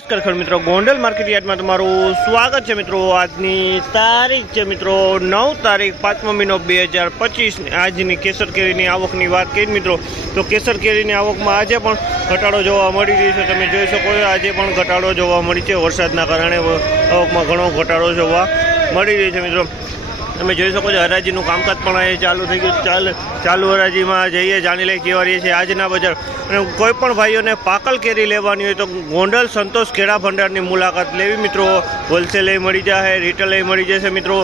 નમસ્કાર ખેડૂત મિત્રો. ગોંડલ માર્કેટ તમારું સ્વાગત છે મિત્રો. આજની તારીખ છે મિત્રો નવ તારીખ પાંચમો મહિનો બે હજાર પચીસ આજની કેસર કેરીની આવકની વાત કરી મિત્રો. તો કેસર કેરીની આવકમાં આજે પણ ઘટાડો જોવા મળી રહ્યો છે. તમે જોઈ શકો છો, આજે પણ ઘટાડો જોવા મળી છે. વરસાદના કારણે આવકમાં ઘણો ઘટાડો જોવા મળી રહ્યો છે મિત્રો. તમે જોઈ શકો છો, હરાજીનું કામકાજ પણ અહીં ચાલુ થઈ ગયું ચાલ, ચાલુ હરાજીમાં જઈએ, જાણી લઈ કેવા છીએ આજના બજાર. અને કોઈ પણ ભાઈઓને પાકલ કેરી લેવાની હોય તો ગોંડલ સંતોષ કેળા ભંડારની મુલાકાત લેવી મિત્રો. હોલસેલે મળી જશે રિટેલે મળી જશે મિત્રો.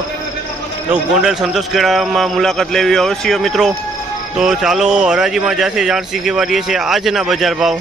તો ગોંડલ સંતોષ કેળામાં મુલાકાત લેવી અવશ્ય મિત્રો. તો ચાલો હરાજીમાં જશે જાણસી કેવા રહીએ છીએ આજના બજાર ભાવ.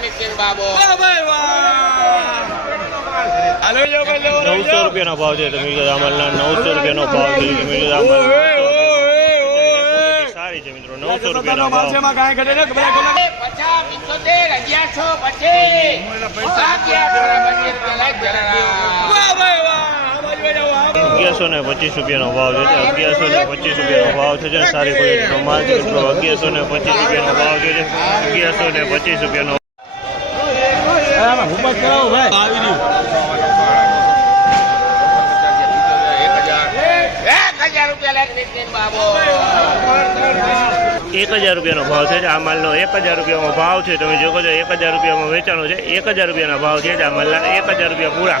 નવસો એ નવસો લાખ નીતિન બાબુ નવસો રૂપિયાનો ભાવ છે તમે જો અમલના નવસો રૂપિયાનો ભાવ છે તમે જો અમલ સારી છે મિત્રો નવસો રૂપિયાનો ભાવ પચાસ પંચોતેર અગિયારસો પચીસ અગિયારસો ને પચીસ અગિયારસો ને પચીસ રૂપિયાનો ભાવ છે અગિયારસો ને પચીસ રૂપિયાનો ભાવ છે છે સારી ક્વોલિટીનો માલ છે મિત્રો અગિયારસો ને પચીસ રૂપિયાનો ભાવ છે અગિયારસો ને પચીસ રૂપિયાનો એક હજાર રૂપિયાનો ભાવ છે આ માલનો એક હજાર રૂપિયાનો ભાવ છે. તમે જોગો છો એક હજાર રૂપિયામાં વેચાણો છે. એક હજાર રૂપિયાના ભાવ છે આ માલના એક હજાર રૂપિયા પૂરા.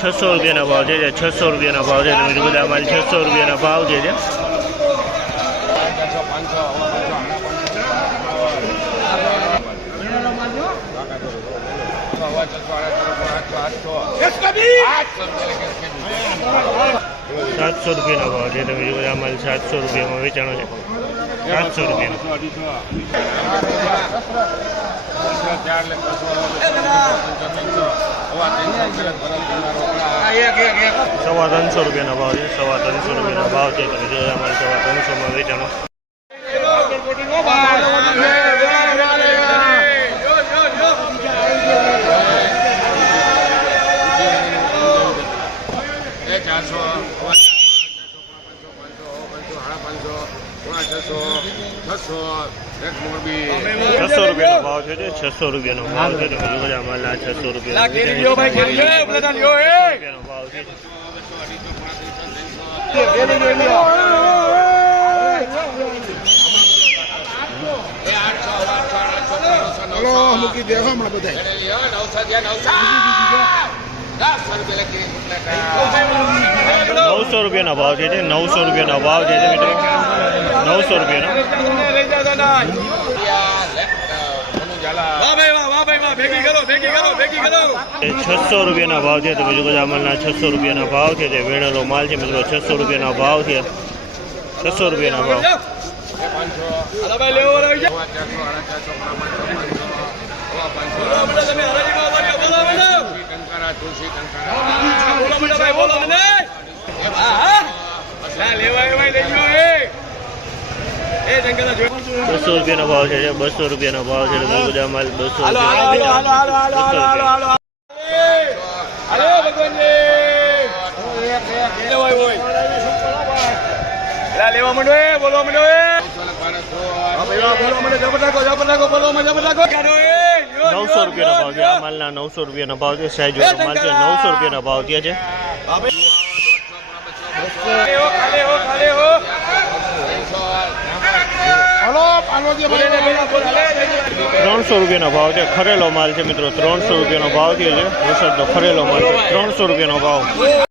છસો રૂપિયાના ભાવ છે છસો રૂપિયાના ભાવ છે, તમે બધા માલ છસો રૂપિયાના ભાવ છે. સાતસો રૂપિયાના ભાવ છે, તમે બધા માલ સાતસો રૂપિયામાં વેચાણો છે. સવા ત્રણસો રૂપિયાનો ભાવ છે સવા ત્રણસો રૂપિયાનો ભાવ છે તમે આ માલ સવા ત્રણસોમાં વેચાણો છસો રૂપિયાનો ભાવ છે છસો રૂપિયાનો ભાવ છે તમે છો છસો રૂપિયા રૂપિયાનો ભાવ છે મૂકી દેવા હમણાં બધા નવસો રૂપિયાનો ભાવ છે નવસો રૂપિયાનો ભાવ છે મિત્રો નવસો રૂપિયાનો છસો રૂપિયાના ભાવ છે બીજું બધા અમલના છસો રૂપિયાના ભાવ છે તે વેણેલો માલ છે મિત્રો છસો રૂપિયાના ભાવ છે છસો રૂપિયાના ભાવ બસો રૂપિયાનો ભાવ છે બસો રૂપિયાનો ભાવ છે બધા માલ બસો રૂપિયા લેવા માંડો એ બોલવા માંડો એ. બોલવા માંડો જબર નાખો જબર નાખો બોલો મને જબર નાખો. નવસો રૂપિયાનો ભાવ છે આ માલના નવસો રૂપિયાનો ભાવ છે સાઈઝ વાળો માલ છે નવસો રૂપિયાના ભાવ થયા છે. ત્રણસો રૂપિયાનો ભાવ છે ખરેલો માલ છે મિત્રો ત્રણસો રૂપિયાનો ભાવ થયો છે. વરસાદનો ખરેલો માલ છે. ત્રણસો રૂપિયાનો ભાવ.